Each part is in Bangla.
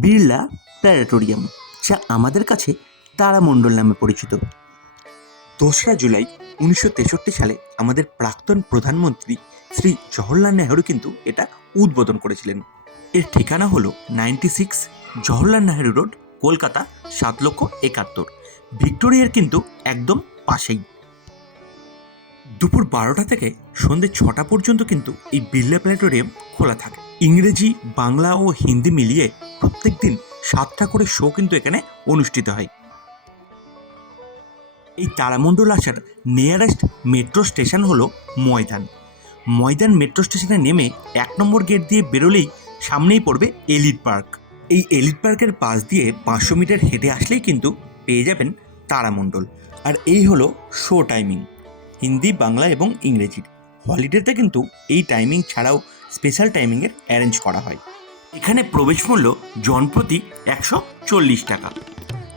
বিড়লা প্ল্যানেটোরিয়াম, যা আমাদের কাছে তারামণ্ডল নামে পরিচিত। দোসরা জুলাই উনিশশো তেষট্টি সালে আমাদের প্রাক্তন প্রধানমন্ত্রী শ্রী জওহরলাল নেহরু কিন্তু এটা উদ্বোধন করেছিলেন। এর ঠিকানা হলো ninety six Jawaharlal Nehru road, Kolkata, সাত লক্ষ একাত্তর। ভিক্টোরিয়ার কিন্তু একদম পাশেই। দুপুর বারোটা থেকে সন্ধে ছটা পর্যন্ত কিন্তু এই বিড়লা প্ল্যানেটোরিয়াম খোলা থাকে। ইংরেজি, বাংলা ও হিন্দি মিলিয়ে প্রত্যেক দিন সাতটা করে শো কিন্তু এখানে অনুষ্ঠিত হয়। এই তারামণ্ডল আসার নিয়ারেস্ট মেট্রো স্টেশন হলো ময়দান। ময়দান মেট্রো স্টেশনে নেমে এক নম্বর গেট দিয়ে বেরোলেই সামনেই পড়বে এলিট পার্ক। এই এলিট পার্কের পাশ দিয়ে পাঁচশো মিটার হেঁটে আসলেই কিন্তু পেয়ে যাবেন তারামণ্ডল। আর এই হলো শো টাইমিং হিন্দি, বাংলা এবং ইংরেজির। হলিডেতে কিন্তু এই টাইমিং ছাড়াও স্পেশাল টাইমিংয়ের অ্যারেঞ্জ করা হয়। এখানে প্রবেশ মূল্য জনপ্রতি একশো চল্লিশ টাকা।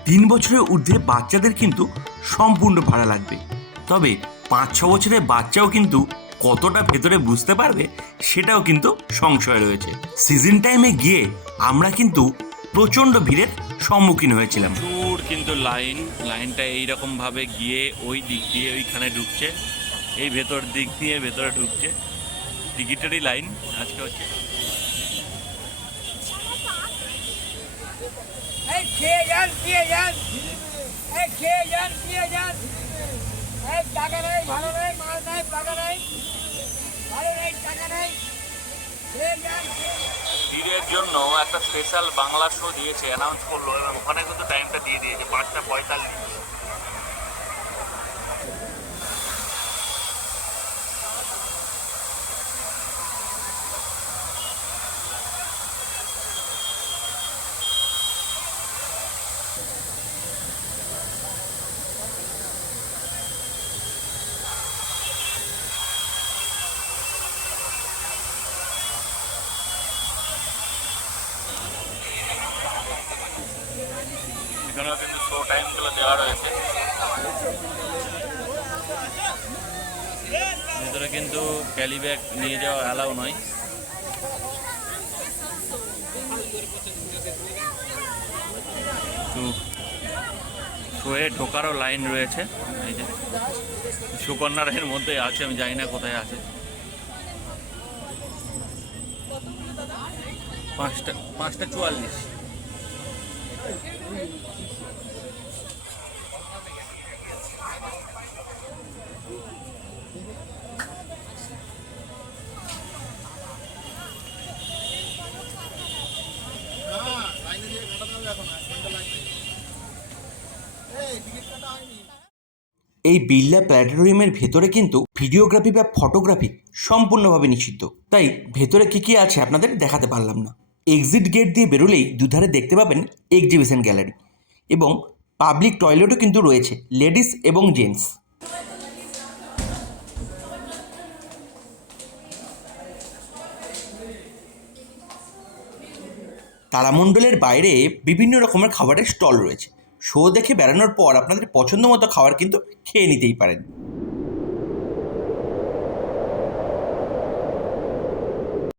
তিন বছরের ঊর্ধ্বে বাচ্চাদের কিন্তু সম্পূর্ণ ভাড়া লাগবে। তবে পাঁচ ছ বছরের বাচ্চাও কিন্তু কতটা ভেতরে বুঝতে পারবে সেটাও কিন্তু সংশয় রয়েছে। সিজন টাইমে গিয়ে আমরা কিন্তু প্রচণ্ড ভিড়ের সম্মুখীন হয়েছিলাম। প্রচুর কিন্তু লাইন, লাইনটা এইরকম ভাবে গিয়ে ওই দিক দিয়ে ওইখানে ঢুকছে, এই ভেতর দিক দিয়ে ভেতরে ঢুকছে। টিকিটেরই লাইন আজকে হচ্ছে। টাকা নেই ভালো নেই মাল নেই টাকা নেই। ভালো নেই টাকা নেই। ভিড়ের জন্য একটা স্পেশাল বাংলা শো দিয়েছে অ্যানাউন্স করল। এবং ওখানে কিন্তু টাইমটা দিয়ে দিয়েছে পাঁচটা পঁয়তাল্লিশ। কিন্তু শো টাইমগুলো দেওয়া রয়েছে। ভেতরে কিন্তু ক্যালি ব্যাগ নিয়ে যাওয়া অ্যালাউ নয়। তো শোয়ে ঢোকারও লাইন রয়েছে। এই যে সুকন্যা রায়ের মধ্যে আছে, আমি জানি না কোথায় আছে। পাঁচটা পাঁচটা চুয়াল্লিশ। এই বিড়লা প্ল্যানেটোরিয়ামের ভেতরে কিন্তু ভিডিওগ্রাফি বা ফটোগ্রাফি সম্পূর্ণভাবে নিষিদ্ধ। তাই ভেতরে কি কি আছে আপনাদের দেখাতে পারলাম না। এক্সিট গেট দিয়ে বেরোলেই দুধারে দেখতে পাবেন এক্সিবিশন গ্যালারি এবং পাবলিক টয়লেটও কিন্তু রয়েছে লেডিস এবং জেন্টস তারামণ্ডলের বাইরে বিভিন্ন রকমের খাবারের স্টল রয়েছে। শো দেখে বেড়ানোর পর আপনাদের পছন্দ মতো খাবার কিন্তু খেয়ে নিতেই পারেন।